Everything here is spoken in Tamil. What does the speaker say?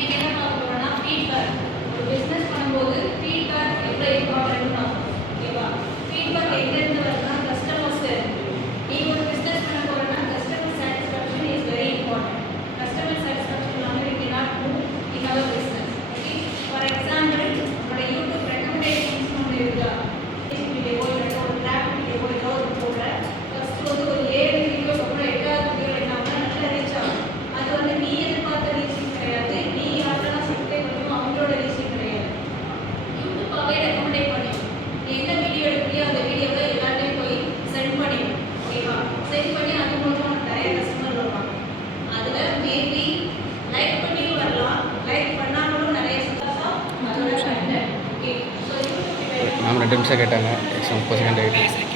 இன்னைக்கு என்ன பார்க்க போறோம்னா ஃபீட்பேக். ஒரு பிசினஸ் பண்ணும்போது ஃபீட்பேக் எவ்வளவு இம்பார்ட்டன்ட் பார்ப்போம். ஓகேவா? ஃபீட்பேக் எங்க இருந்து வருதுன்னா கஸ்டமர்ஸ். நீங்க ஒரு பிசினஸ் பண்ண போறேன்னா customer satisfaction is very important. Customer satisfaction இல்லாம we cannot move in our business. Okay? For example, உங்களோட யூடியூப் ரெக்கமெண்டேஷன்ஸ் ஒன்று இருக்கா? வீடியோ இல்லை ஒரு டிராக் வீடியோ ஏதோ ஒரு போடுற ஃபர்ஸ்ட் வந்து ஒரு 7 வீடியோஸ் அப்புறம் 8வது வீடியோ என்ன நல்ல ரீச் ஆகும். அது வந்து நீ எதிர்பார்த்த ரீச்சிங் கிடையாது. நீ யாரெல்லாம் சப்ஸ்கிரைப் பண்ணுமோ அவங்களோட ரீச்சிங் கிடையாது. யூடியூப்பாகவே ரெக்கமெண்டேட் பண்ணிடும். நீ என்ன வீடியோ எடுக்கிறியோ அந்த வீடியோவை எல்லாத்தையும் போய் சென்ட் பண்ணிடும். ஓகேவா? சென்ட் பண்ணி அது மூலமாக உனக்கு நிறைய கஸ்டமர் வருவாங்க. அதில் மேபி லைக் பண்ணியும் வரலாம், லைக் பண்ணாமலும் நிறைய சந்தோஷம் அதோட content. Okay, so YouTube ma'am 2 நிமிஷம் கேட்டாங்க, 30 செகண்ட் ஆகிட்டு.